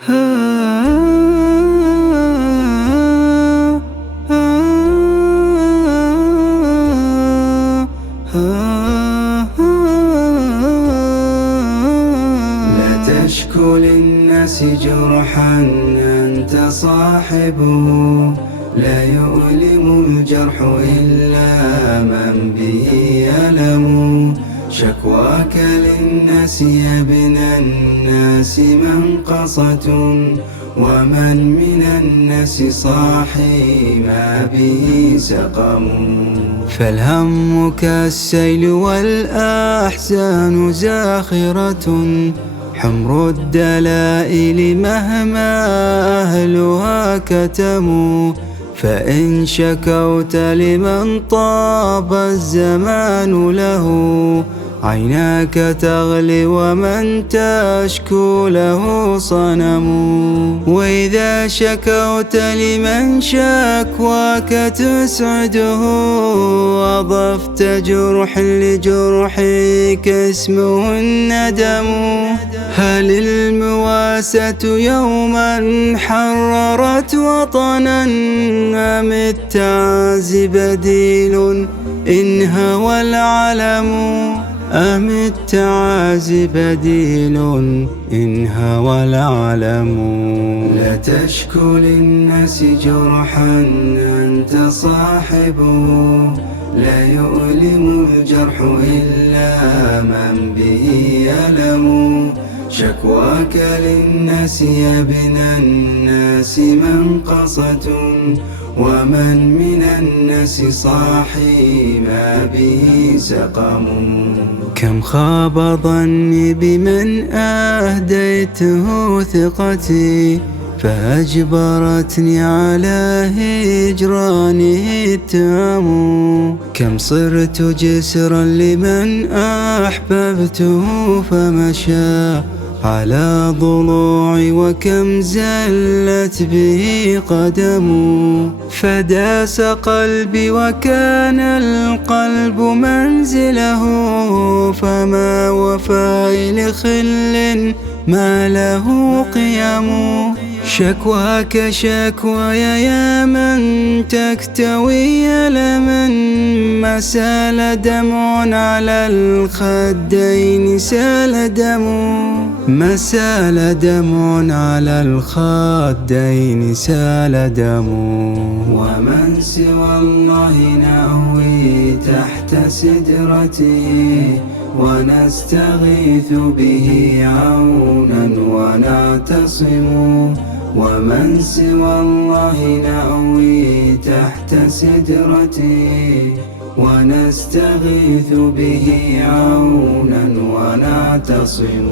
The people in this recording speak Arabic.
لا تشكو للناس جرحا أنت صاحبه، لا يؤلم الجرح إلا من به ألم. شكواك للناس يا ابن الناس منقصة، ومن من الناس صاحي ما به سقم. فالهم كالسيل والأحزان زاخرة، حمر الدلائل مهما أهلها كتموا. فإن شكوت لمن طاب الزمان له، عيناك تغلي ومن تشكو له صنم. وإذا شكوت لمن شكواك تسعده، أضفت جرح لجرحك اسمه الندم. هل المواساة يوما حررت وطنا، أم التعازي بديل إن هوى العلم؟ أم التعازي بديل إن هوى العلم؟ لا تشكو للناس جرحا أنت صاحبه، لا يؤلم الجرح إلا من به ألم. شكواك للناس يا ابن الناس منقصة، ومن من الناس صاحي ما به سقم. كم خاب ظني بمن أهديته ثقتي، فأجبرتني على هجرانه التام. كم صرت جسرا لمن أحببته فمشى على ضلوعي، وكم زلت به قدم. فداس قلبي وكان القلب منزله، فما وفى لخل ما له قيم. شكواك شكوايا يا من تكتوي لمن، ما سال دمع على الخدين سال دم. ما سال دمع على الخدين سال دم. ومن سوى الله نأوي تحت سدرته، ونستغيث به عونا ونعتصم. ومن سوى الله نأوي تحت سدرته، ونستغيث به عونا ونعتصم.